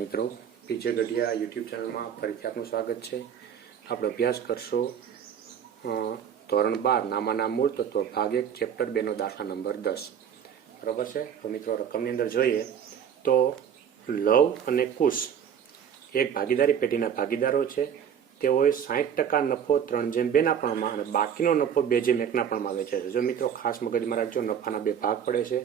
મિત્રો, PJ Gadhiya YouTube ચેનલમાં ફરીથી આપનું સ્વાગત છે। આપણે અભ્યાસ કરશો ધોરણ 12 નામાના મૂળ તત્વો ભાગ 1 ચેપ્ટર 2 નો દાખલા નંબર 10 બરાબર છે। તો મિત્રો રકમની અંદર જોઈએ તો લવ અને કુશ એક ભાગીદારી પેઢીના ભાગીદારો છે। તેઓએ 60% નફો 3/2 ના પ્રમાણમાં અને બાકીનો નફો 2/1 ના પ્રમાણમાં વેચે છે। જો મિત્રો ખાસ મગજમાં રાખજો, નફાના બે ભાગ પડે છે।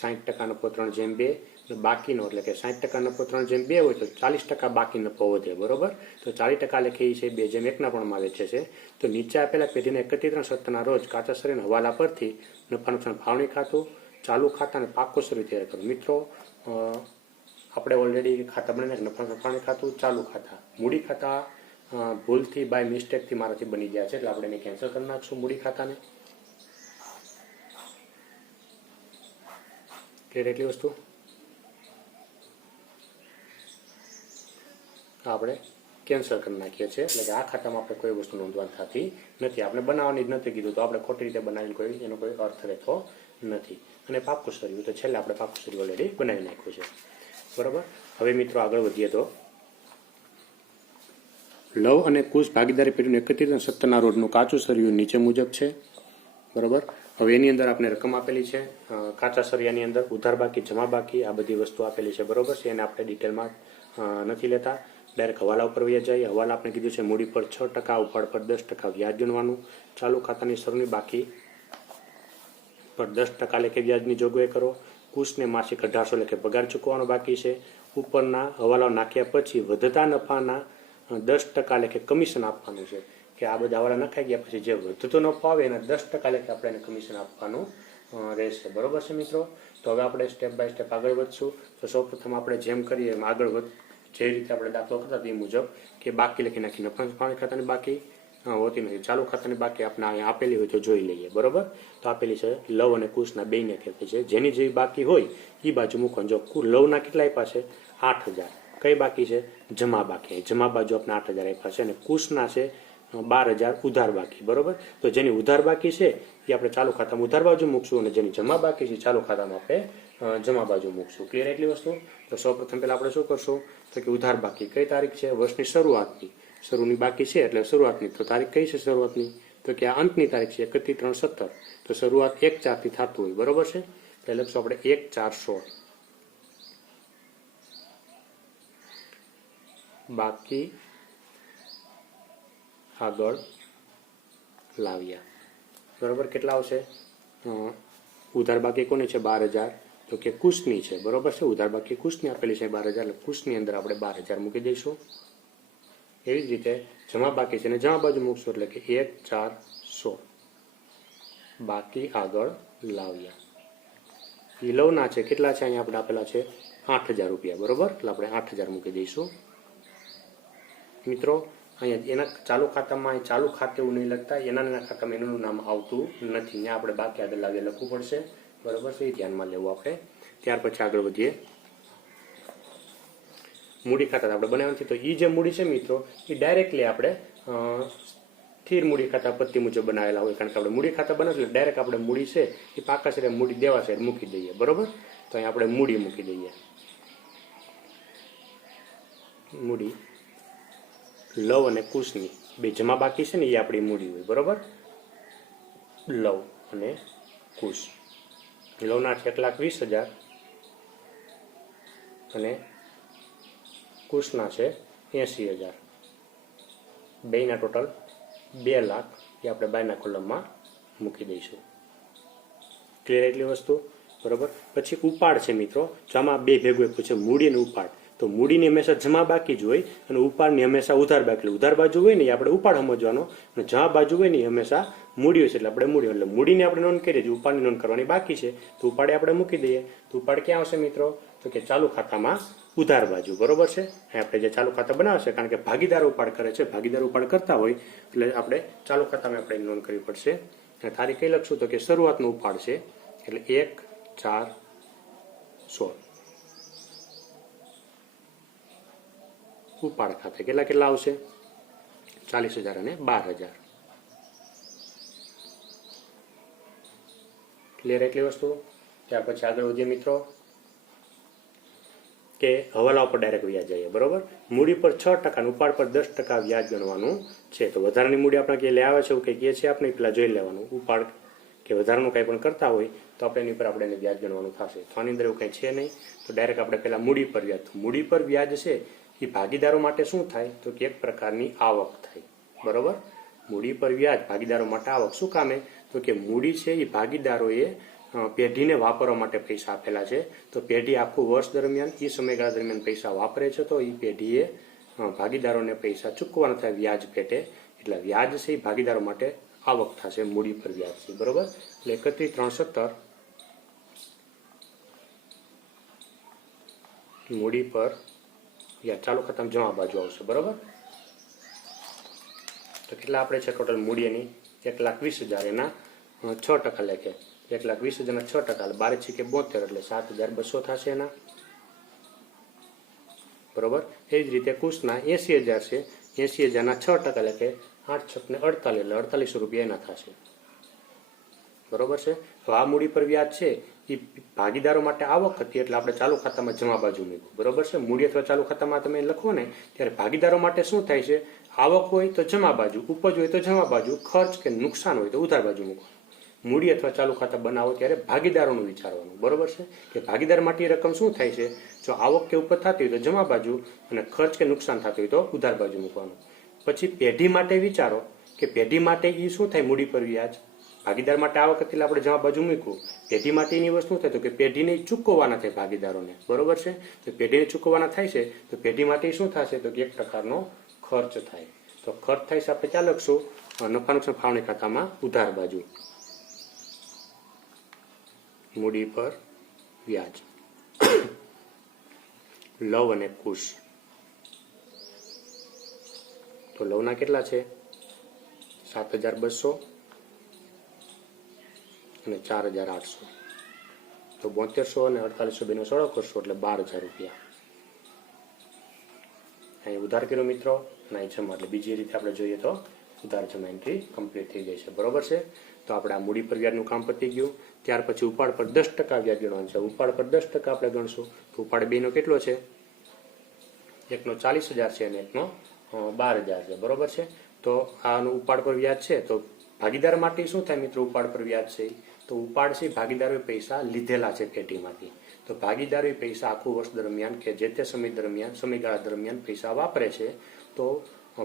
60% નફો 3/2 બાકીનો એટલે કે 60% નફો 3/2 હોય તો 40% બાકી નફો વધે, બરોબર। તો 40% લેખે છે 2/1 ના પ્રમાણમાં વેચે છે। તો નીચે આપેલા પેઢીના 31/7 રોજ કાચા શરીરના હવાલા પરથી નફા નુકસાન ફાળવણી ખાતું, ચાલુ ખાતા અને પાકો શરૂ તૈયાર કરો। મિત્રો આપણે ઓલરેડી ખાતા બનાવીને નફા નુકસાન ફાળવણી ખાતું, ચાલુ ખાતા, મૂડી ખાતા ભૂલથી બાય મિસ્ટેકથી મારાથી બની ગયા છે એટલે આપણે એને કેન્સલ કરી નાખશું મૂડી ખાતાને। ક્લિયર એટલી વસ્તુ આપણે કેન્સલ કરી નાખીએ છીએ એટલે કે આ ખાતામાં આપણે કોઈ વસ્તુ નોંધવાની થતી નથી। આપણે બનાવવાની જ નથી કીધું તો આપણે ખોટી રીતે બનાવીને એનો કોઈ અર્થ રહેતો નથી। અને પાકું સર્યું તો છેલ્લે આપણે પાકું સર્યું ઓલરેડી બનાવી નાખ્યું છે, બરાબર। હવે મિત્રો આગળ વધીએ તો લવ અને કુશ ભાગીદારી પેઢીનું 31/7 રોજનું કાચું સરિયું નીચે મુજબ છે, બરાબર। હવે એની અંદર આપણે રકમ આપેલી છે, કાચા સરિયાની અંદર ઉધાર બાકી, જમા બાકી, આ બધી વસ્તુ આપેલી છે, બરાબર છે। એને આપણે ડિટેલમાં નથી લેતા, ડાયરેક્ટ હવાલા ઉપર વહી જાય। હવાલા આપણે કીધું છે મૂડી પર 6%, ઉપાડ પર 10% વ્યાજ ગણવાનું, ચાલુ ખાતાની શરૂની બાકી પર 10% લેખે વ્યાજની જોગવાઈ કરો, કુશને માસિક 1800 લેખે પગાર ચૂકવવાનો બાકી છે, ઉપરના હવાલાઓ નાખ્યા પછી વધતા નફાના 10% લેખે કમિશન આપવાનું છે કે આ બધા હવાલા નખાઈ ગયા પછી જે વધતો નફો આવે એના 10% લેખે આપણે એને કમિશન આપવાનું રહેશે, બરોબર છે મિત્રો। તો હવે આપણે સ્ટેપ બાય સ્ટેપ આગળ વધશું। તો સૌપ્રથમ આપણે જેમ કરીએ એમ આગળ જે રીતે આપણે દાખલો કરતા એ મુજબ કે બાકી લખી નાખી, નફા ફાળવણી ખાતાની બાકી હોતી નથી, ચાલુ ખાતાની બાકી આપણે અહીંયા આપેલી હોય તો જોઈ લઈએ, બરોબર। તો આપેલી છે લવ અને કુશના બેયને ખેતી છે, જેની જેવી બાકી હોય એ બાજુ મૂકવાનું। જો લવના કેટલા આપ્યા છે 8000, કઈ બાકી છે જમા બાકી, જમા બાજુ આપણે 8000 આપ્યા છે, અને કુશના છે 12000 ઉધાર બાકી, બરોબર। તો જેની ઉધાર બાકી છે એ આપણે ચાલુ ખાતામાં ઉધાર બાજુ મૂકશું અને જેની જમા બાકી છે ચાલુ ખાતામાં આપણે જમા બાજુ મૂકશું। ક્લિયર એટલી વસ્તુ। તો સૌપ્રથમ પહેલા આપણે શું કરશું તો કે ઉધાર બાકી કઈ તારીખ છે વર્ષની શરૂની બાકી છે એટલે શરૂઆતની, તો તારીખ કઈ છે શરૂઆતની તો કે આ અંતની તારીખ છે 31/3/17, તો શરૂઆત 1/4 થી થતું હોય, બરોબર છે। તો લખશું આપણે 1/4/16 બાકી આગળ લાવ્યા, બરોબર। કેટલા આવશે ઉધાર બાકી કોની છે 12000 તો કે કુશની છે, બરોબર છે। ઉધાર બાકી કુશની આપેલી છે 12000 એટલે કુશની અંદર આપણે 12000 મૂકી દઈશું। એવી જ રીતે જમા બાકી છે અને જમા બાજુ મૂકશું એટલે કે 1/4/16 બાકી આગળ લાવ્યા। એ લવના છે કેટલા છે અહીંયા આપણે આપેલા છે 8000 રૂપિયા, બરોબર। એટલે આપણે 8000 મૂકી દઈશું મિત્રો। અહીંયા એના ચાલુ ખાતામાં ચાલુ ખાતે એવું નહીં લખતા, એના ખાતામાં એનું નામ આવતું નથી, ત્યાં આપણે બાકી આગળ લાવીએ લખવું પડશે, બરોબર છે। એ ધ્યાનમાં લેવું આપણે। ત્યાર પછી આગળ વધીએ મૂડી ખાતા આપણે બનાવ્યા નથી, તો એ જે મૂડી છે મિત્રો એ ડાયરેક્ટલી આપણે સ્થિર મૂડી ખાતા પત્તી મુજબ બનાવેલા હોય, કારણ કે આપણે મૂડી ખાતા બનાવે એટલે ડાયરેક્ટ આપણે મૂડી છે એ પાકા છે મૂડી દેવા છે મૂકી દઈએ, બરોબર। તો અહીં આપણે મૂડી મૂકી દઈએ, મૂડી લવ અને કુશની બે જમા બાકી છે ને એ આપણી મૂડી હોય, બરોબર। લવ અને કુશ, લવના 1,20,000 અને કુશના છે 80,000, બેના ટોટલ 2 લાખ એ આપણે બાયના કોલમમાં મૂકી દઈશું। ક્લિયર એટલી વસ્તુ, બરોબર। પછી ઉપાડ છે મિત્રો, જમા બે ભેગું છે મૂડી અને ઉપાડ, તો મૂડીની હંમેશા જમા બાકી જ હોય અને ઉપાડની હંમેશા ઉધાર બાકી, ઉધાર બાજુ હોય ને આપણે ઉપાડ સમજવાનો અને જમા બાજુ હોય ને હંમેશા મૂડી હોય છે એટલે આપણે મૂડી, એટલે મૂડીને આપણે નોંધ કરીએ છીએ, ઉપાડની નોંધ કરવાની બાકી છે તો ઉપાડે આપણે મૂકી દઈએ। તો ઉપાડ ક્યાં આવશે મિત્રો તો કે ચાલુ ખાતામાં ઉધાર બાજુ, બરોબર છે। આપણે જે ચાલુ ખાતા બનાવશે કારણ કે ભાગીદાર ઉપાડ કરે છે, ભાગીદાર ઉપાડ કરતા હોય એટલે આપણે ચાલુ ખાતામાં આપણે નોંધ કરવી પડશે। અને તારીખ કઈ લખશું તો કે શરૂઆતનો ઉપાડ છે એટલે 1/4/16 ઉપાડ ખાતે કેટલા આવશે 40,000 અને 12,000। ક્લિયર એટલી વસ્તુ। ત્યાર પછી આગળ વધીએ મિત્રો, કે હવાલા ઉપર ડાયરેક્ટ વ્યાજ આવીએ, બરોબર. મૂડી પર 6% અને ઉપાડ પર 10% વ્યાજ ગણવાનું છે. તો વધારાની મૂડી આપણે કે લે આવે છે એવું કંઈ કહે છે આપણે, પેલા જોઈ લેવાનું. ઉપાડ કે વધારાનું કંઈ પણ કરતા હોય તો આપણે એની પર આપણે એને વ્યાજ ગણવાનું થશે. તો આની અંદર એવું કંઈ છે નહીં. તો ડાયરેક્ટ આપણે પહેલાં મૂડી પર વ્યાજ. મૂડી પર વ્યાજ છે એ ભાગીદારો માટે શું થાય તો કે એક પ્રકારની આવક થાય, બરોબર. મૂડી પર વ્યાજ ભાગીદારો માટે આવક. શું કામે તો કે મૂડી છે એ ભાગીદારોએ પેઢીને વાપરવા માટે પૈસા આપેલા છે. તો પેઢી આખું વર્ષ દરમિયાન એ સમયગાળા દરમિયાન પૈસા વાપરે છે, તો એ પેઢીએ ભાગીદારોને પૈસા ચૂકવવાના થાય વ્યાજ પેટે. એટલે વ્યાજ છે એ ભાગીદારો માટે આવક થશે મૂડી પર વ્યાજ છે, બરોબર. એટલે 31,370 મૂડી પર વ્યાજ ચાલુ ખાતામાં જમા બાજુ આવશે, બરોબર. તો કેટલા આપણે છે ટોટલ મૂડી એની 1,20,000, એના 6% લેખે 1,20,000 6%, 12 કે 72 એટલે 7,200 થશે એના, બરોબર. એ જ રીતે કુશના 80,000 છે, 80,000 6% લેખે 8 છક ને 48 એટલે 4800 રૂપિયા એના થશે, બરોબર છે. તો આ મૂડી પર વ્યાજ છે એ ભાગીદારો માટે આવક હતી એટલે આપણે ચાલુ ખાતામાં જમા બાજુ મૂક્યું, બરોબર છે. મૂડી અથવા ચાલુ ખાતામાં તમે લખો ને ત્યારે ભાગીદારો માટે શું થાય છે, આવક હોય તો જમા બાજુ, ઉપજ હોય તો જમા બાજુ, ખર્ચ કે નુકસાન હોય તો ઉધાર બાજુ મૂકવાનું. મૂડી અથવા ચાલુ ખાતા બનાવો ત્યારે ભાગીદારોનું વિચારવાનું, બરોબર છે. કે ભાગીદાર માટે એ રકમ શું થાય છે, જો આવક કે ઉપજ થતી હોય તો જમા બાજુ અને ખર્ચ કે નુકસાન થતું હોય તો ઉધાર બાજુ મૂકવાનું. પછી પેઢી માટે વિચારો કે પેઢી માટે એ શું થાય મૂડી પર વ્યાજ. ભાગીદાર માટે આવક હતી એટલે આપણે જમા બાજુ મૂક્યું. પેઢી માટે એની વસ્તુ થાય તો કે પેઢીને ચૂકવવાના થાય ભાગીદારોને, બરોબર છે. તો પેઢીને ચૂકવવાના થાય છે તો પેઢી માટે શું થશે તો કે એક પ્રકારનો ખર્ચ થાય. તો ખર્ચ થાય છે આપણે ક્યાં લખશું, નફા નુકસાન ફાળવણી ખાતામાં ઉધાર બાજુ. મૂડી પર વ્યાજ. લવ અને કુશ. તો લવના કેટલા છે 7,200 અને 4,800. તો 7200 અને 4800 બેનો સરળ કરશો એટલે 12,000 રૂપિયા. અહીં ઉધાર કર્યો મિત્રો, અને અહીં જમા. એટલે બીજી રીતે આપણે જોઈએ તો ઉધાર જમા એન્ટ્રી કમ્પ્લીટ થઈ ગઈ છે, બરોબર છે. તો આપણે આ મૂડી પર વ્યાજનું કામ પતી ગયું. ત્યાર પછી ઉપાડ પર 10% વ્યાજ ગણવાનું છે. ઉપાડ પર 10% આપણે ગણશું તો ઉપાડ બેનો કેટલો છે, એકનો 40,000 છે અને એકનો 12,000 છે, બરોબર છે. તો આનું ઉપાડ પર વ્યાજ છે તો ભાગીદાર માટે શું થાય મિત્રો, ઉપાડ પર વ્યાજ છે તો ઉપાડ છે ભાગીદારોએ પૈસા લીધેલા છે પેઢીમાંથી. તો ભાગીદારોએ પૈસા આખું વર્ષ દરમિયાન કે જે તે સમયગાળા દરમિયાન પૈસા વાપરે છે તો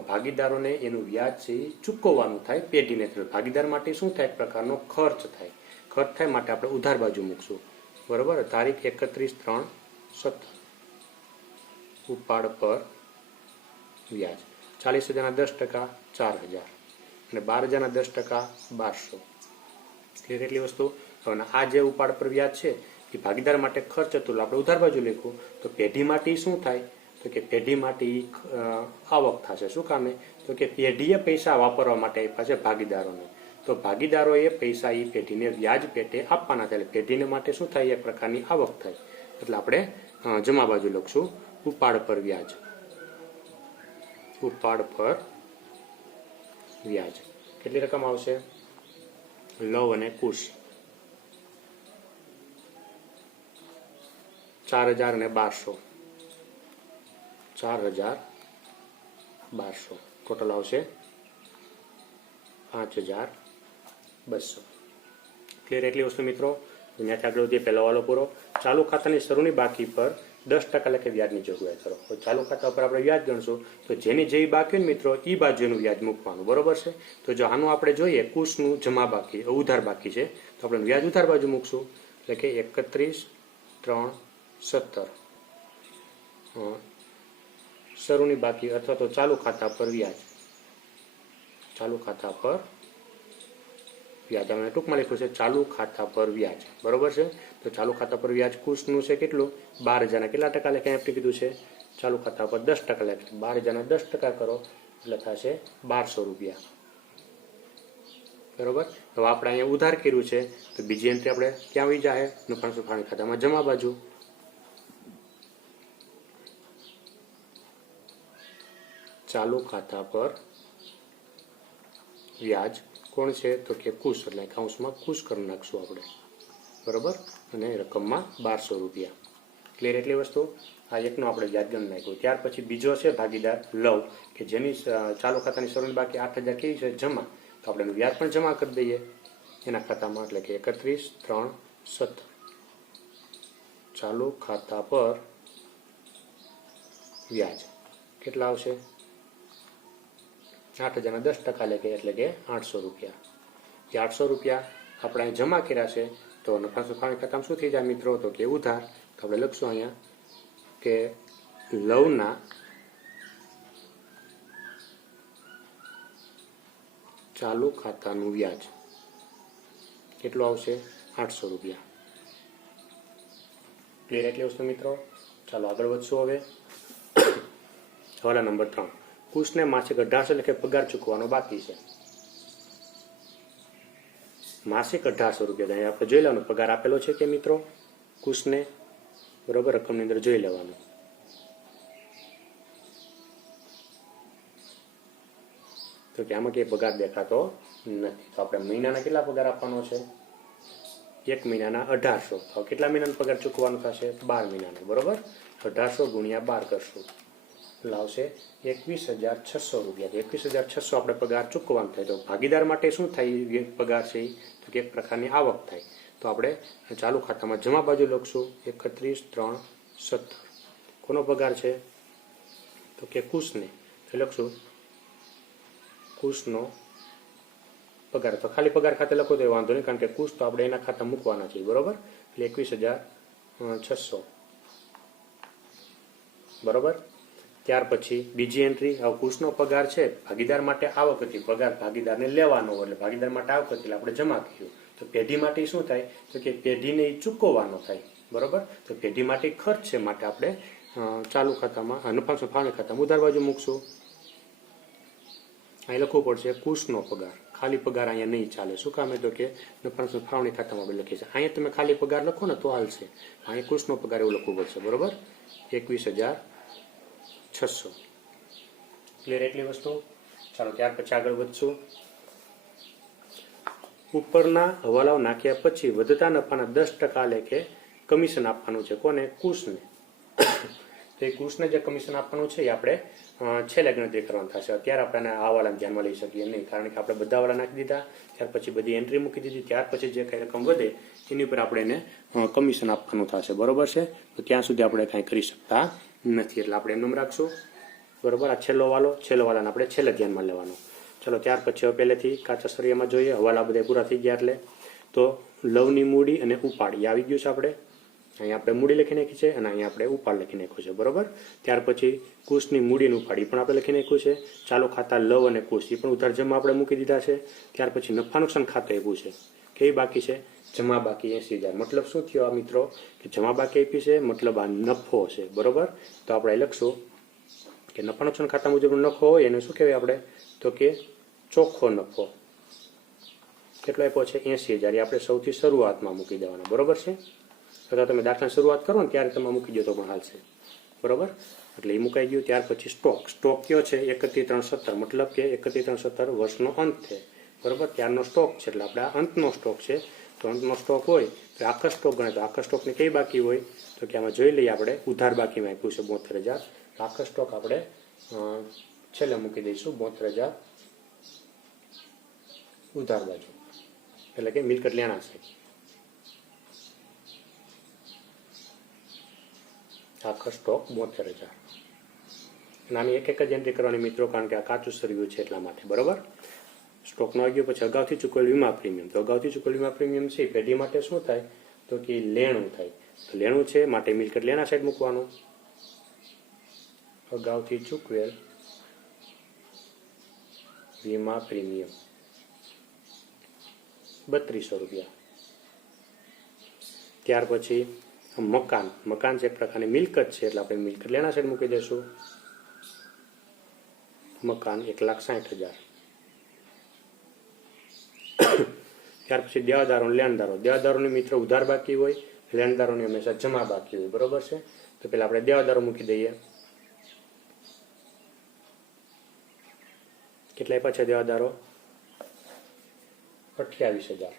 ભાગીદારોને એનું વ્યાજ છે એ ચૂકવવાનું થાય પેઢીને. ભાગીદાર માટે શું થાય, એક પ્રકારનો ખર્ચ થાય. ખર્ચ થાય માટે આપણે ઉધાર બાજુ મૂકશું, બરોબર. તારીખ 31/3/17. ઉપાડ પર વ્યાજ 40,000 10% 4,000 અને 12,000 10% 1,200. ક્લિયર એટલી વસ્તુ. આ જે ઉપાડ પર વ્યાજ છે એ ભાગીદાર માટે ખર્ચ હતું આપણે ઉધાર બાજુ લખ્યું. તો પેઢી માટે શું થાય તો કે પેઢી માટે આવક થશે. શું કામે તો કે પેઢીએ પૈસા વાપરવા માટે આપ્યા છે ભાગીદારોને. તો ભાગીદારોએ પૈસા એ પેઢીને વ્યાજ પેટે આપવાના થાય. પેઢીને માટે શું થાય, એક પ્રકારની આવક થાય. એટલે આપણે જમા બાજુ લખશું ઉપાડ પર વ્યાજ. ઉપાડ પર વ્યાજ કેટલી રકમ આવશે, લવ અને કુશ 4,000 અને 1,200. 4,200 ટોટલ આવશે 5,200. ક્લિયર એટલી વસ્તુ મિત્રો. ત્યાંથી આગળ વધીએ. પહેલો વાલો પૂરો. ચાલુ ખાતાની શરૂની બાકી પર 10% લેખે વ્યાજની જોગવાઈ કરો. તો ચાલુ ખાતા પર આપણે વ્યાજ ગણશું તો જેની જેવી બાકી હોય મિત્રો એ બાજુનું વ્યાજ મૂકવાનું, બરોબર છે. તો જો આનું આપણે જોઈએ કુશનું જમા બાકી ઉધાર બાકી છે તો આપણે વ્યાજ ઉધાર બાજુ મૂકશું. એટલે કે 31/3/17 શરૂની બાકી અથવા તો ચાલુ ખાતા પર વ્યાજ. ચાલુ ખાતા પર વ્યાજ આપણે ટૂંકમાં લખ્યું છે ચાલુ ખાતા પર વ્યાજ, બરોબર છે. તો ચાલુ ખાતા પર વ્યાજ કુશનું છે કેટલું 12,000 કેટલા ટકા લેખે આપણે કીધું છે, ચાલુ ખાતા પર 10% લેખે. 12,000 10% કરો એટલે થશે 1,200 રૂપિયા, બરોબર. હવે આપણે અહીંયા ઉધાર કર્યું છે તો બીજી એન્ટ્રી આપણે ક્યાં આવી જાય, નફા નુકસાન ખાતામાં જમા બાજુ. ચાલુ ખાતા પર વ્યાજ કોણ છે તો કે કુશ, એટલે કૌંસમાં કુશ કરી નાખશું આપણે, બરોબર. અને રકમમાં 1,200 રૂપિયા. ક્લિયર એટલી વસ્તુ. આ એકનો આપણે વ્યાજ ગણ નાખ્યું. ત્યાર પછી બીજો છે ભાગીદાર લવ, કે જેની ચાલુ ખાતાની શરૂની બાકી 8,000 કેવી છે જમા, તો આપણે એનું વ્યાજ પણ જમા કરી દઈએ એના ખાતામાં, એટલે કે 31/3/17 ચાલુ ખાતા પર વ્યાજ કેટલા આવશે? 8,000 ના 10% લેખે, એટલે કે 800 રૂપિયા. જે 800 રૂપિયા આપણે અહીં જમા કર્યા છે, તો નફા સુખાણી ખાતામાં શું થઈ જાય મિત્રો? તો કે ઉધાર. તો આપણે લખશું અહીંયા કે લવના ચાલુ ખાતાનું વ્યાજ કેટલું આવશે? 800 રૂપિયા. ક્લિયર એટલી વસ્તુ મિત્રો. ચાલો આગળ વધશું. હવે હવાલા નંબર 3, કુશને માસિક 1800 લેખે પગાર ચૂકવવાનો બાકી છે. માસિક 1800 રૂપિયા આપણે જોઈ લેવાનો પગાર આપેલો છે કે મિત્રો કુશને, બરોબર, રકમની અંદર જોઈ લેવાનું. તો કે આમાં કઈ પગાર દેખાતો નથી. તો આપણે મહિનાના કેટલા પગાર આપવાનો છે? 1 મહિનાના 1800. તો કેટલા મહિનાનો પગાર ચૂકવવાનો થશે? 12 મહિનાનો, બરોબર. 1800 ગુણ્યા 12 કરશું એટલે આવશે 21,600 રૂપિયા. તો 21,600 આપણે પગાર ચૂકવવાનો થાય. તો ભાગીદાર માટે શું થાય પગાર છે? તો કે એક પ્રકારની આવક થાય. તો આપણે ચાલુ ખાતામાં જમા બાજુ લખશું 31/3/17. કોનો પગાર છે? તો કે કુશને. તો લખશું કુશનો પગાર. તો ખાલી પગાર ખાતે લખો તો વાંધો નહીં, કારણ કે કુશ તો આપણે એના ખાતા મૂકવાના છીએ, બરોબર. એટલે 21,600, બરોબર. ત્યાર પછી બીજી એન્ટ્રી, હવે કુશનો પગાર છે, ભાગીદાર માટે આવક હતી, પગાર ભાગીદારને લેવાનો, એટલે ભાગીદાર માટે આવક હતી એટલે આપણે જમા કર્યું. તો પેઢી માટે શું થાય? તો કે પેઢીને એ ચૂકવવાનો થાય, બરોબર. તો પેઢી માટે ખર્ચ છે, માટે આપણે ચાલુ ખાતામાં નફા ફાળવણી ખાતામાં ઉધાર બાજુ મૂકશું. અહીં લખવું પડશે કુશનો પગાર. ખાલી પગાર અહીંયા નહીં ચાલે. શું કામે? તો કે નફા ફાળવણી ખાતામાં આપણે લખીએ છીએ. અહીંયા તમે ખાલી પગાર લખો ને તો હાલશે. અહીંયા કુશનો પગાર એવું લખવું પડશે, બરોબર. 21,600. ક્લિયર એટલી વસ્તુ. ચાલો ત્યાર પછી આગળ વધશું. ઉપરના હવાલાઓ નાખ્યા પછી વધતા નફાના 10% લેખે કમિશન આપવાનું છે. કોને? કુશને. તો એ કુશને જે કમિશન આપવાનું છે એ આપણે છેલ્લે ગણતરી કરવાની થશે. અત્યારે આપણે આ હવાલાને ધ્યાનમાં લઈ શકીએ નહીં, કારણ કે આપણે બધા હવાલા નાખી દીધા, ત્યાર પછી બધી એન્ટ્રી મૂકી દીધી, ત્યાર પછી જે કંઈ રકમ વધે એની ઉપર આપણે એને કમિશન આપવાનું થશે, બરોબર છે. તો ત્યાં સુધી આપણે કાંઈ કરી શકતા નથી, એટલે આપણે એમનેમ રાખશું, બરોબર. આ છેલ્લો વાલાને આપણે છેલ્લે ધ્યાનમાં લેવાનો. ચલો ત્યાર પછી હવે પહેલેથી કાચા સરિયામાં જોઈએ. હવાલા બધા પૂરા થઈ ગયા એટલે તો લવની મૂડી અને ઉપાડ એ આવી ગયું છે. આપણે અહીંયા આપણે મૂડી લખી નાખી છે અને અહીંયા આપણે ઉપાડ લખી નાખ્યું છે, બરોબર. ત્યાર પછી કુશની મૂડીનું ઉપાડ એ પણ આપણે લખી નાખ્યું છે. ચાલુ ખાતા લવ અને કુશ એ પણ ઉધાર જમા આપણે મૂકી દીધા છે. ત્યાર પછી નફા નુકસાન ખાતું આપ્યું છે. કેવી બાકી છે? જમા બાકી 80,000. મતલબ શું થયો આ મિત્રો? કે જમા બાકી આપી છે, મતલબ આ નફો છે, બરોબર. તો આપણે લખશું કે નફા નુકસાન ખાતા મુજબનો નફો હોય એને શું કહેવાય આપણે? તો કે ચોખ્ખો નફો. કેટલો આપ્યો છે? 80,000. એ આપણે સૌથી શરૂઆતમાં મૂકી દેવાના, બરોબર છે. અથવા તમે દાખલાની શરૂઆત કરો ને ત્યારે તમે મૂકી દો તો પણ હાલશે, બરોબર. એટલે એ મુકાઈ ગયું. ત્યાર પછી સ્ટોક કયો છે? 31/3/17. મતલબ કે 31/3/17 વર્ષનો અંત છે, બરોબર. ત્યારનો સ્ટોક છે એટલે આપણે આ અંતનો સ્ટોક છે. તો અંતનો સ્ટોક હોય તો આખા સ્ટોક ગણે. તો આખા સ્ટોકને કઈ બાકી હોય? તો કે આમાં જોઈ લઈએ આપણે ઉધાર બાકીમાં આપ્યું છે 72,000. આખા સ્ટોક આપણે છેલ્લે મૂકી દઈશું 72,000 ઉધાર બાજુ, એટલે કે મિલકત લેણા છે. આખો સ્ટોક 72,000. નાની એક જ એન્ટ્રી કરવાની મિત્રો, કારણ કે આ કાચું સર્વ્યુ છે એટલા માટે, બરોબર. સ્ટોકનો આવી ગયો. પછી અગાઉથી ચૂકવેલ વીમા પ્રીમિયમ. તો અગાઉથી ચૂકવેલ વીમા પ્રીમિયમ છે પેઢી માટે શું થાય? તો કે લેણું થાય. તો લેણું છે માટે મિલકત લેણા સાઈડ મૂકવાનું. અગાઉથી ચૂકવેલ વીમા પ્રીમિયમ 3200 રૂપિયા. ત્યાર પછી મકાન છે એક પ્રકારની મિલકત છે એટલે આપણે મિલકત લેણા સાઈડ મૂકી દઈશું. મકાન 1,60,000. ત્યાર પછી દેવાદારોની મિત્રો ઉધાર બાકી હોય, લેણદારોની હંમેશા જમા બાકી હોય, બરોબર છે. તો પેલા આપણે દેવાદારો મૂકી દઈએ. કેટલા આપ્યા છે દેવાદારો? 28,000.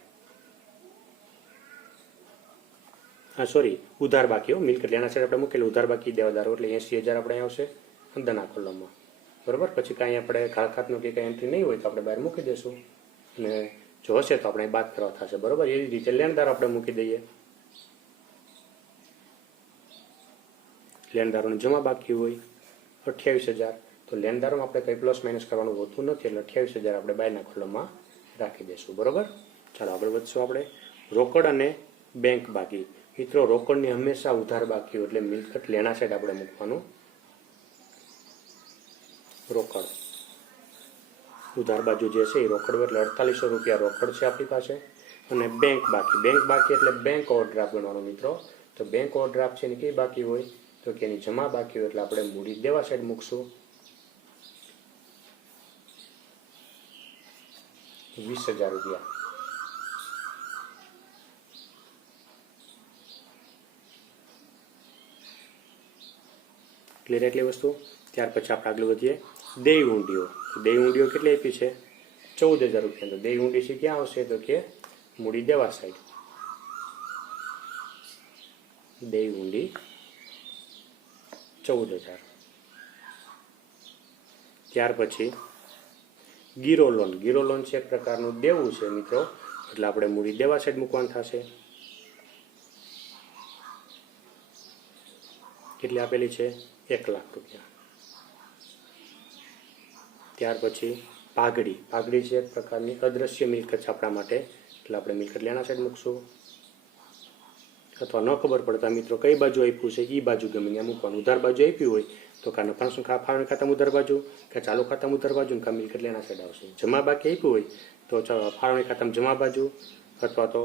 હા સોરી, ઉધાર બાકી, મિલકત લેણા સાઈડ આપણે મૂકેલું ઉધાર બાકી દેવાદારો એટલે 80,000 આપણે અહીં આવશે અંદરના કોલમમાં, બરોબર. પછી કાંઈ આપણે ખાતનું કે કાંઈ એન્ટ્રી નહીં હોય તો આપણે બહાર મૂકી દઈશું, અને જો હશે તો આપણે બાદ કરવા થશે, બરોબર. એવી રીતે લેણદાર આપણે મૂકી દઈએ. લેણદારોને જમા બાકી હોય 28,000, તો લેણદારોમાં આપણે કંઈ પ્લસ માઇનસ કરવાનું હોતું નથી, એટલે 28,000 આપણે બહારના કોલમમાં રાખી દઈશું, બરોબર. ચાલો આગળ વધશું આપણે. રોકડ અને બેંક બાકી. મિત્રો રોકડની હંમેશા ઉધાર બાકી હોય એટલે મિલકત લેણા સાઈડ આપણે મૂકવાનું. રોકડ ઉધાર બાજુ જે છે એ રોકડ એટલે 4800 રૂપિયા રોકડ છે આપણી પાસે. અને બેંક બાકી એટલે બેંક ઓવરડ્રાફ્ટ ગણવાનું મિત્રો. તો બેંક ઓવરડ્રાફ્ટ છે એની કઈ બાકી હોય તો કે એની જમા બાકી હોય એટલે આપણે મૂડી દેવા સાઈડ મૂકશું 20,000 રૂપિયા. ક્લિયર એટલી વસ્તુ. ત્યાર પછી આપણે આગળ વધીએ. દેય ઊંડીઓ. દેય ઊંડીઓ કેટલી આપી છે 14,000 રૂપિયા. તો દેય ઊંડી છે ક્યાં આવશે તો કે મૂડી દેવા સાઈડ. દેય ઊંડી 14,000. ત્યાર પછી ગીરો લોન. ગીરો લોન છે એક પ્રકારનું દેવું છે મિત્રો, એટલે આપણે મૂડી દેવા સાઈડ મૂકવાનું થશે. કેટલી આપેલી છે 1 લાખ રૂપિયા. ત્યાર પછી પાઘડી. પાઘડી છે એક પ્રકારની અદ્રશ્ય મિલકત છે આપણા માટે, એટલે આપણે મિલકત લેણા સાઈડ મૂકશું. અથવા ન ખબર પડતા મિત્રો કઈ બાજુ આપ્યું છે એ બાજુ ગમે ત્યાં મૂકવાનું. ઉધાર બાજુ આપ્યું હોય તો કાં નફાનું ફાળવણી ખાતામાં ઉધાર બાજુ, કે ચાલુ ખાતામાં ઉધાર બાજુ, કાં મિલકત લેણા સાઈડ આવશે. જમા બાકી આપ્યું હોય તો ફાળવણી ખાતામાં જમા બાજુ, અથવા તો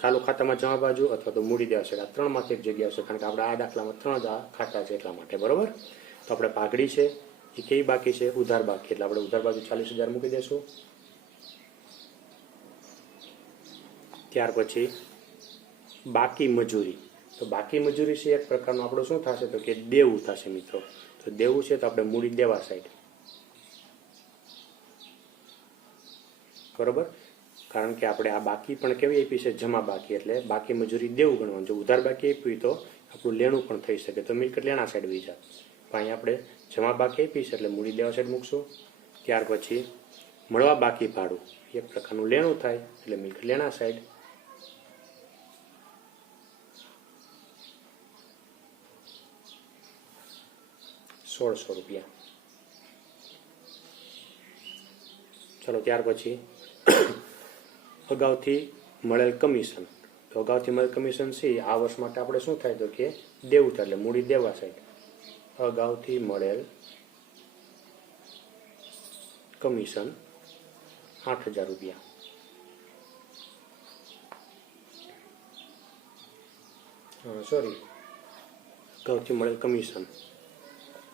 ચાલુ ખાતામાં જમા બાજુ, અથવા તો મૂડી દેવા સાઈડ. આ ત્રણમાંથી એક જગ્યા આવશે, કારણ કે આપણે આ દાખલામાં 3 જ ખાતા છે એટલા માટે, બરોબર. તો આપણે પાઘડી છે એ કઈ બાકી છે ઉધાર બાકી, એટલે આપણે ઉધાર બાજુ 40,000 મૂકી દઈશું. ત્યાર પછી બાકી મજૂરી. તો બાકી મજૂરી છે એક પ્રકારનું આપણું શું થશે તો કે દેવું થશે મિત્રો. તો દેવું છે તો આપણે મૂડી દેવા સાઈડ, બરોબર. કારણ કે આપણે આ બાકી પણ કેવી આપી છે જમા બાકી, એટલે બાકી મજૂરી દેવું ગણવાનું. જો ઉધાર બાકી આપ્યું તો આપણું લેણું પણ થઈ શકે, તો મિલકત લેણા સાઈડ વહી જાય. પણ અહીં આપણે જમા બાકી આપી છે એટલે મૂડી દેવા સાઈડ મૂકશું. ત્યાર પછી મળવા બાકી ભાડું. એક પ્રકારનું લેણું થાય એટલે મિલકત લેણા સાઈડ. ₹1,600. ચલો ત્યાર પછી અગાઉથી મળેલ કમિશન. તો અગાઉથી મળેલ કમિશન છે આ વર્ષ માટે આપણે શું થાય તો કે દેવું થાય, એટલે મૂડી દેવા સાઈડ. અગાઉથી મળેલ કમિશન 8,000 રૂપિયા. સોરી, અગાઉથી મળેલ કમિશન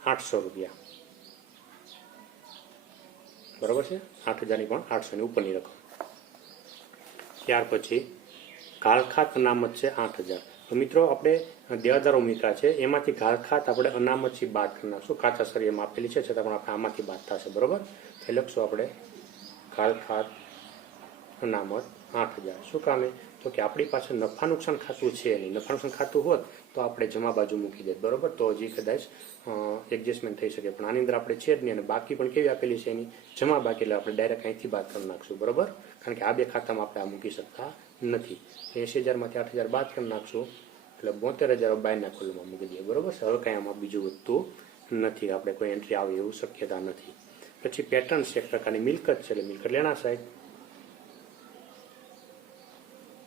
800 રૂપિયા, બરાબર છે. 8,000ની પણ 800ની ઉપરની રકમ. ત્યાર પછી ઘાલખાત અનામત છે 8,000. તો મિત્રો આપણે દેવાદારો મૂક્યા છે એમાંથી ઘાલખાત આપણે અનામતથી બાદ કરી નાખશું. કાચા સરિયામાં આપેલી છે છતાં પણ આપણે આમાંથી બાદ થશે, બરોબર. એ લખશું આપણે ઘાલખાત અનામત 8,000. શું કામે તો કે આપણી પાસે નફા નુકસાન ખાતું છે નહીં. નફા નુકસાન ખાતું હોત તો આપણે જમા બાજુ મૂકી દેત, બરોબર. તો હજી કદાચ એડજસ્ટમેન્ટ થઈ શકે, પણ આની અંદર આપણે છે જ નહીં. અને બાકી પણ કેવી આપેલી છે એની જમા બાકી, એટલે આપણે ડાયરેક્ટ અહીંથી બાદ કરી નાખશું, બરોબર. કારણ કે આ બે ખાતામાં આપણે આ મૂકી શકતા નથી. 80,000માંથી 8,000 બાદ કરી નાખશું એટલે 72,000 બહારના ખુલ્લામાં મૂકી દઈએ, બરોબર. હવે કાંઈ આમાં બીજું વધતું નથી, આપણે કોઈ એન્ટ્રી આવે એવું શક્યતા નથી. પછી પેટર્ન છે એક પ્રકારની મિલકત છે, એટલે મિલકત લેણા સાઈડ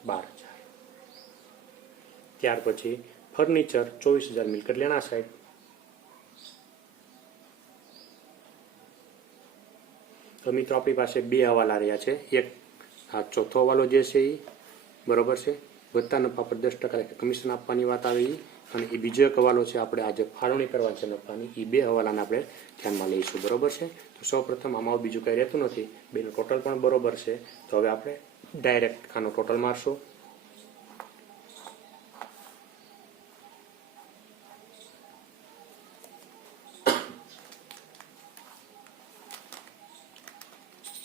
12,000. ત્યાર પછી ફર્નિચર 24,000 મિલકત લેણા સાઈડ. તો મિત્રો આપણી પાસે 2 હવાલા રહ્યા છે. એક આ ચોથો હવાલો જે છે એ બરોબર છે, વધતા નફા પર 10% કમિશન આપવાની વાત આવી. અને એ બીજો એક હવાલો છે આપણે આજે ફાળવણી કરવાની છે નફાની, એ 2 હવાલાને આપણે ધ્યાનમાં લઈશું, બરોબર છે. તો સૌપ્રથમ આમાં બીજું કંઈ રહેતું નથી, બેનું ટોટલ પણ બરોબર છે. તો હવે આપણે ડાયરેક્ટ આનો ટોટલ મારશું.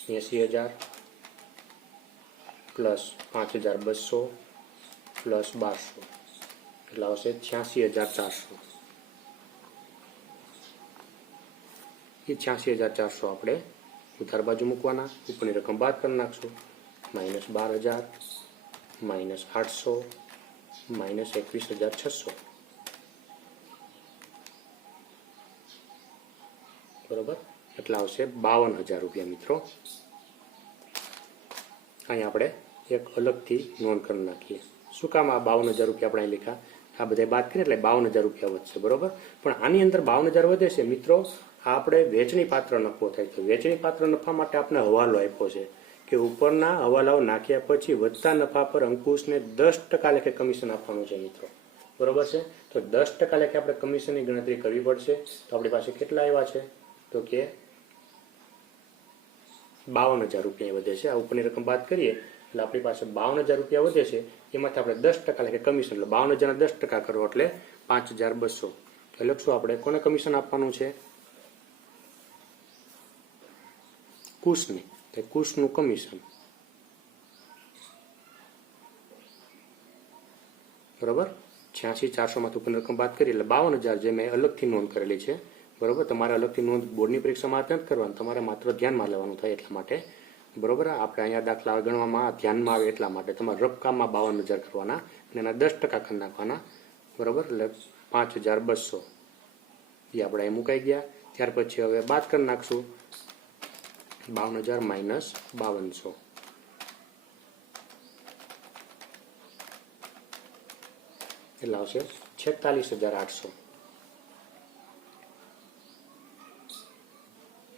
₹80,000 પ્લસ 5,200 પ્લસ 1200 એટલે આવશે 86,400. એ 86,400 આપણે ઉધાર બાજુ મૂકવાના, ઉપરની રકમ બાદ કરી નાખશું. -12,000 -800 -21,600. બરોબર, એટલે આવશે 52,000 રૂપિયા. મિત્રો અહીંયા આપણે એક અલગથી નોંધ કરી નાખીએ. શું કામ આ 52,000 રૂપિયા આપણે લખ્યા? આ બધા બાદ કરીએ એટલે 52,000 રૂપિયા વધશે. બરોબર, પણ આની અંદર 52,000 વધે છે મિત્રો. આપણે વેચણી પાત્ર નફો થાય. તો વેચણી પાત્ર નફા માટે આપણે હવાલો આપ્યો છે કે ઉપરના હવાલાઓ નાખ્યા પછી વધતા નફા પર અંકુશને 10% લેખે કમિશન આપવાનું છે મિત્રો. બરોબર છે, તો 10% લેખે આપણે કમિશનની ગણતરી કરવી પડશે. તો આપણી પાસે કેટલા આવ્યા છે? તો કે 52,000 રૂપિયા વધે છે. આ ઉપરની રકમ બાદ કરીએ એટલે આપણી પાસે 52,000 રૂપિયા વધે છે. એમાંથી આપણે 10% લેખે કમિશન, એટલે 52,000 ના 10% કરો એટલે 5,200. તો લખશું આપણે કોને કમિશન આપવાનું છે? કુશને. તો કુશનું કમિશન. બરોબર, 86,400 માંથી ઉપરની રકમ બાદ કરીએ એટલે 52,000 જે મેં અલગથી નોંધ કરેલી છે. બરોબર, તમારે અલગથી નોંધ બોર્ડની પરીક્ષામાં નથી કરવાની, તમારે માત્ર ધ્યાનમાં લેવાનું થાય એટલા માટે. બરોબર, આપણે અહીંયા દાખલા ગણવામાં ધ્યાનમાં આવે એટલા માટે તમારે રફકામમાં 52,000 કરવાના અને એના 10% કરી નાખવાના. બરોબર, એટલે 5,200 એ આપણે અહીં મુકાઈ ગયા. ત્યાર પછી હવે બાદ કરી નાખશું 52,000 - 5200. એટલે આવશે 46,800.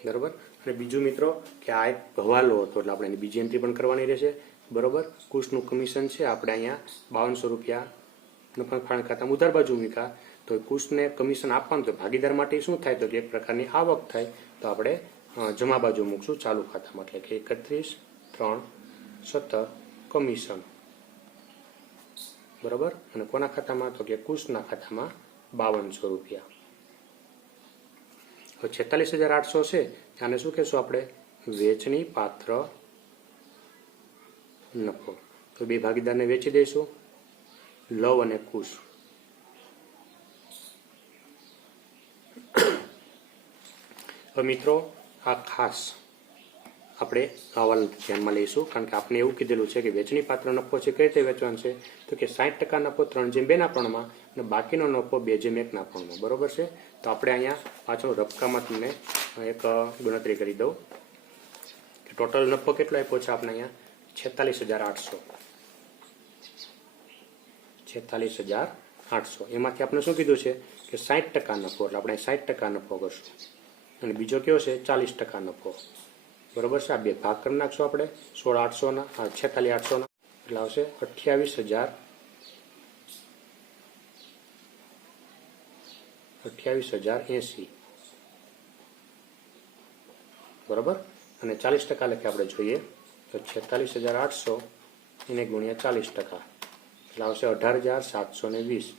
બરોબર, અને બીજું મિત્રો કે આ એક હવાલો હતો એટલે આપણે એની બીજી એન્ટ્રી પણ કરવાની રહેશે. બરોબર, કુશનું કમિશન છે આપણે અહીંયા 5200 રૂપિયા નફા ફાળવણી ખાતામાં ઉધાર બાજુ મૂક્યા. તો કુશને કમિશન આપવાનું તો ભાગીદાર માટે શું થાય? તો એક પ્રકારની આવક થાય. તો આપણે જમા બાજુ મૂકશું ચાલુ ખાતામાં, એટલે કે 31/3/17 કમિશન. બરોબર, અને કોના ખાતામાં? તો કે કુશના ખાતામાં 5200 રૂપિયા. 46,800 છે. આને શું કહેશું આપણે? વેચણી પાત્ર નફો. તો બે ભાગીદારને વેચી દઈશું, લવ અને કુશ. હવે મિત્રો આ ખાસ આપણે અહેવાલ ધ્યાનમાં લઈશું, કારણ કે આપણે એવું કીધેલું છે કે વેચણી પાત્ર નફો છે કઈ રીતે વેચવાનો છે? તો કે 60% નફો 3/2 પ્રમાણમાં અને બાકીનો નફો 2/1 પ્રમાણમાં. બરોબર છે, તો આપણે અહીંયા પાછો રફકામાં તમને એક ગણતરી કરી દઉં કે ટોટલ નફો કેટલો આપ્યો છે આપણે અહીંયા? 46,800. 46,800 એમાંથી આપણે શું કીધું છે કે 60% નફો, એટલે આપણે 60% નફો કરશું. અને બીજો કયો છે? 40% નફો. બરોબર છે, આ બે ભાગ કરી નાખશું આપણે 16,800 ના 46,800 ના, એટલે આવશે 28,080. બરોબર, અને 40% લેખે આપણે જોઈએ તો 46,800 એને ગુણ્યા 40%, એટલે આવશે 18,720.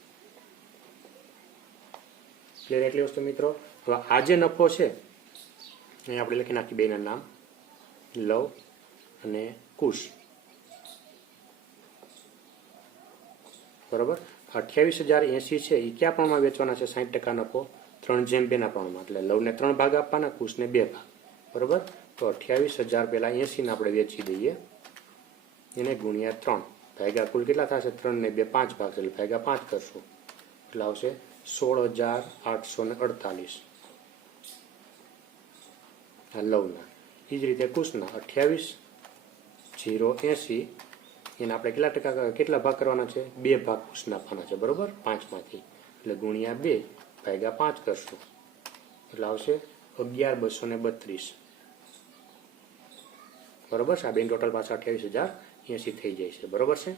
ક્લિયર એટલી વસ્તુ મિત્રો. હવે આ જે નફો છે અહીં આપણે લખી નાખી બેના નામ, લવ અને કુશ. બરોબર, 28,080 છે એ ક્યાં પ્રમાણમાં વેચવાના છે? 60% નફો 3/2 પ્રમાણમાં, એટલે લવને 3 ભાગ આપવાના, કુશને 2 ભાગ. બરોબર, તો 28,000 પહેલા 80 ને આપણે વેચી દઈએ, એને ગુણ્યા 3 ભાગ્યા કુલ કેટલા થશે? 3 ને 2 5 ભાગ, એટલે ભાગ્યા 5 કરશું, એટલે આવશે 16,848. આ લવના. એ જ રીતે કુશના 28,080 એને આપણે કેટલા ભાગ કરવાના છે? 2 ભાગ કુશના આપવાના છે. બરોબર, 5 માંથી, એટલે ગુણ્યા 2 ભાગ્યા 5 કરશું, એટલે આવશે 11,232. બરોબર છે, આ બેન ટોટલ પાછા 28,080 થઈ જાય છે. બરોબર છે.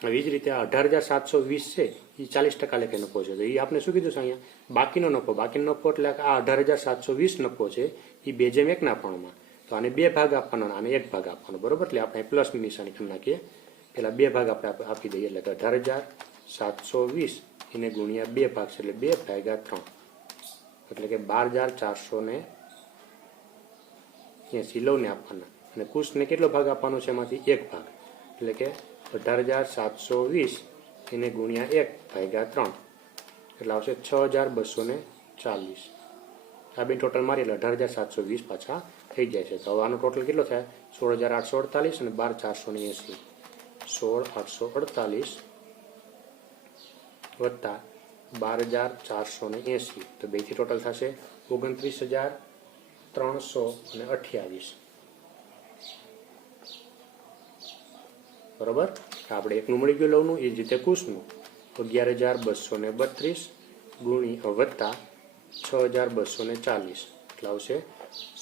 હવે એ જ રીતે 18,720 છે એ 40% લેખે નફો છે. તો એ આપણે શું કીધું છે અહીંયા? બાકીનો નફો. બાકીનો નફો એટલે આ 18,720 નફો છે એ 2/1 પ્રમાણમાં. તો આને 2 ભાગ આપવાનો, આને 1 ભાગ આપવાનો. બરોબર, એટલે આપણે પ્લસની નિશાની કરી નાખીએ. પેલા 2 ભાગ આપણે આપી દઈએ, એટલે 18,720 એને ગુણ્યા 2 ભાગ છે, એટલે 2 ભાગ્યા 3, એટલે કે 12,480 લવને આપવાના. અને કુશને કેટલો ભાગ આપવાનો છે? એમાંથી 1 ભાગ, એટલે કે 18,720 એને ગુણ્યા 1/3 એટલે આવશે 6240. આ બે ટોટલ મારી એટલે 18,720 પાછા થઈ જાય છે. તો હવે આનો ટોટલ કેટલો થાય? 16,848 અને 12,480. 16,848 વત્તા 12,480. તો બેથી ટોટલ થશે 29,328. બરોબર. આપણે એકનું મળી ગયું લવનું, એ જ રીતે કુશનું 11,232 ગુણી વત્તા 6,240 એટલે આવશે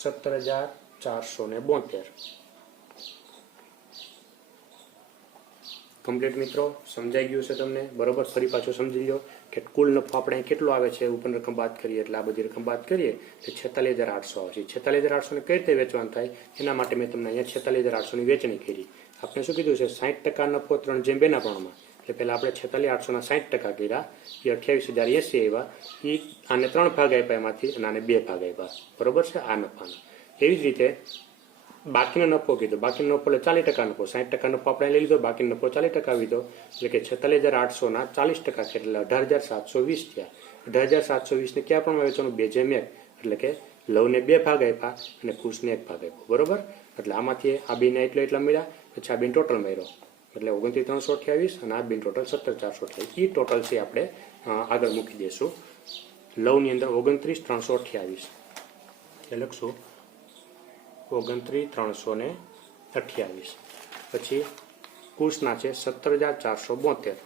17,472. કમ્પ્લીટ મિત્રો, સમજાઈ ગયું છે તમને? બરોબર. ફરી પાછો સમજી લો કે કુલ નફો આપણે કેટલો આવે છે. ઉપર રકમ બાદ કરીએ એટલે આ બધી રકમ બાદ કરીએ તો 46,800 આવશે. 46,800 ને કઈ રીતે વેચવાનું થાય એના માટે મેં તમને અહીંયા 46,800 ની વેચણી કરી. આપણે શું કીધું છે? 60% નફો 3/2 પ્રમાણમાં. એટલે પહેલા આપણે 46,800 ના 60% કર્યા, એ 28,080 આવ્યા. એ આને 3 ભાગ આપ્યા એમાંથી, અને આને 2 ભાગ આપ્યા. બરોબર છે આ નફાનો. એવી જ રીતે બાકીનો નફો કીધો. બાકીનો નફો એટલે 40% નફો. 60% નફો આપણે લઈ લીધો, બાકીનો નફો 40% લીધો. એટલે કે 46,800 ના 40% એટલે 18,720 થયા. 18,720 ને ક્યાં પ્રમાણે વેચવાનું? 2/1. એટલે કે લવને 2 ભાગ આપ્યા અને કુશને 1 ભાગ આપ્યો. બરોબર. એટલે આમાંથી આ બેને એટલા મળ્યા, પછી આ બેન ટોટલ મળ્યો એટલે 29,328 અને આ બેન ટોટલ 17,428. એ ટોટલ છે આપણે આગળ મૂકી દઈશું. લવની અંદર 29,328 એ લખશું 29,328. પછી કુશના છે 17,472.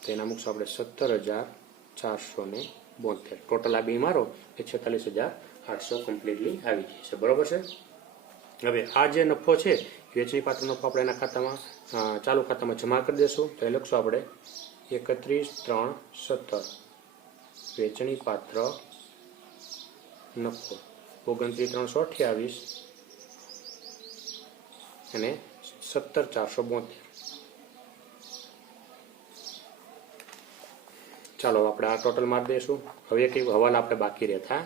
તો એના મૂકશું આપણે 17,472. ટોટલ આ બે મારો એ 46,800 કમ્પ્લીટલી આવી જાય છે. બરોબર છે. હવે આ જે નફો છે વેચણી પાત્ર નફો આપણે એના ખાતામાં ચાલુ ખાતામાં જમા કરી દઈશું. તો એ લખશું આપણે 31,317 વેચણી પાત્ર નફો 29,328 અને 17,472. ચાલો આપણે આ ટોટલ મારી દઈશું. હવે એક હવાલા આપણે બાકી રહેતા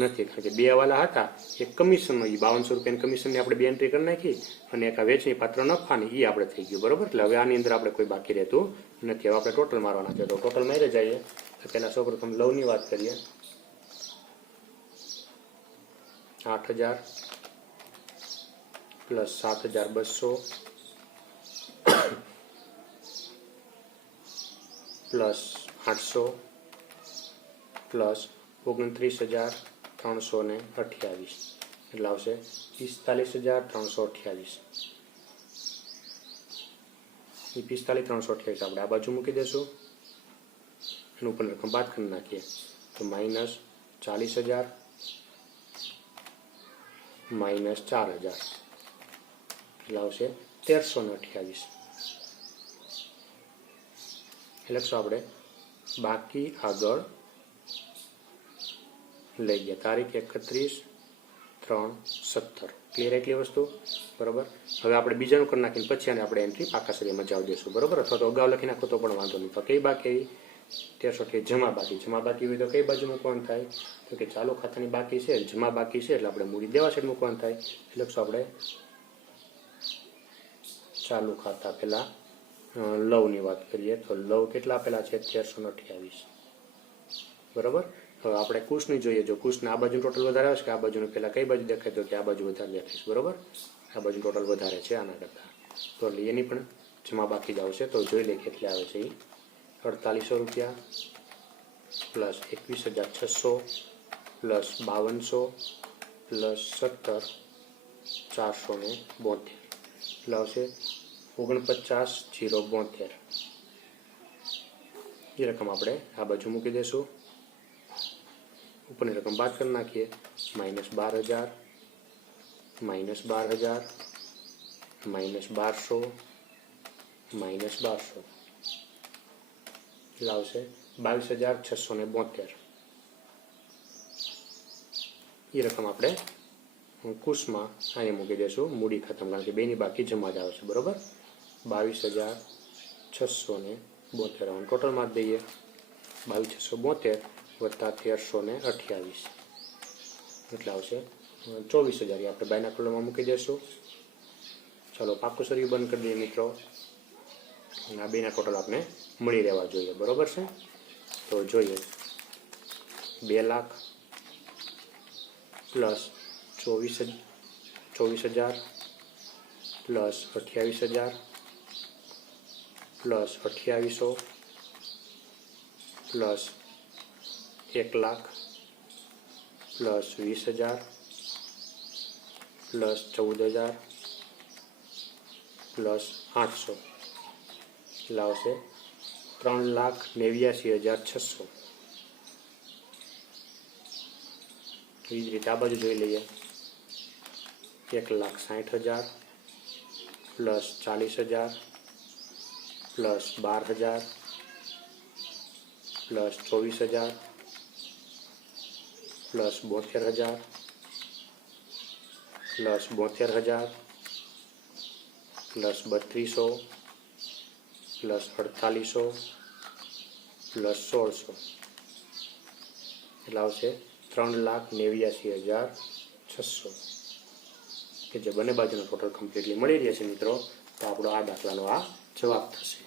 નથી, કારણ કે 2 હવાલા હતા. એક કમિશનનો, એ 5200 રૂપિયાની કમિશનની આપણે 2 એન્ટ્રી કરી નાખી, અને એક વેચણી પાત્ર નફાની એ આપણે થઈ ગયું. બરોબર. એટલે હવે આની અંદર આપણે કોઈ બાકી રહેતું નથી. હવે આપણે ટોટલ મારવાના છે. તો ટોટલ મારી જઈએ. તો પહેલા સૌપ્રથમ લવની વાત કરીએ. 8,000 પ્લસ 7,200 પ્લસ 800 પ્લસ 29,328 એટલે આવશે 45,328. એ 45,328 આપણે આ બાજુ મૂકી દઈશું. એનું ઉપર રકમ બાદ કરી નાખીએ તો માઇનસ 40,000 માઇનસ 4,000 એટલે આવશે 1,328. એટલે લખશું આપણે બાકી આગળ લઈ ગયા. તારીખ 31/3/17. ક્લિયર એટલી વસ્તુ? બરોબર. હવે આપણે બીજાનું કરી નાખીને પછી આને આપણે એન્ટ્રી પાકા સરિયામાં જાવ દઈશું. બરોબર. અથવા તો અગાઉ લખી નાખો તો પણ વાંધો નહીં. તો કઈ બાકી? 1,328 જમા બાકી. જમા બાકી હોય તો કઈ બાજુ મૂકવાનું થાય? તો કે ચાલુ ખાતાની બાકી છે, જમા બાકી છે, એટલે આપણે મૂડી દેવા સાઈડ મૂકવાનું થાય. એટલે લખશું આપણે ચાલુ ખાતા. પહેલા લવની વાત કરીએ તો લવ કેટલા આપેલા છે? 1,328. બરોબર. હવે આપણે કુશની જોઈએ. જો કુશને આ બાજુ ટોટલ વધારે આવે છે કે આ બાજુનું પહેલા કઈ બાજુ દેખાય? તો કે આ બાજુ વધારે દેખાઈશ. બરોબર. આ બાજુ ટોટલ વધારે છે આના કરતા. તો એની પણ જમા બાકી જ આવશે. તો જોઈ લઈએ કેટલી આવે છે. 4,800 રૂપિયા પ્લસ 21,600 પ્લસ 5,200 પ્લસ 17,472 એટલે આવશે 49,072. એ રકમ આપણે આ બાજુ મૂકી દઈશું. ઉપરની રકમ બાદ કરી નાખીએ. માઇનસ 12,000 માઇનસ 12,000 માઇનસ 1,200 માઇનસ 1,200 એટલે આવશે 22,672. એ રકમ આપણે કુશમાં અહીંયા મૂકી દઈશું મૂડી ખતમ, કારણ કે બેની બાકી જમા જ આવે છે. બરોબર. 22,672 ટોટલમાં જ દઈએ. 22,672 વત્તા 1,328 એટલે આવશે 24,000. આપણે બાયના કોલમમાં મૂકી દઈશું. ચાલો પાકું સર્યું બંધ કરી દઈએ મિત્રો. અને આ બેના ટોટલ આપણે મળી રહેવા જોઈએ, બરોબર છે. તો જોઈએ 2 lakh plus 24,000 plus 28,000 plus 2800 plus 1 lakh plus 20,000 plus 14,000 plus 800 એટલે આવશે 3,89,600. એ જ રીતે આ બાજુ જોઈ લઈએ 1,60,000 plus 40,000 plus 12,000 plus 24,000 plus 72,000 plus 72,000 plus 3,200 plus 4,800 plus 1,600 એટલે આવશે 3,89,600 કે જે બંને બાજુનો ટોટલ કમ્પ્લીટલી મળી રહ્યા છે મિત્રો. તો આપણો આ દાખલાનો આ જવાબ થશે.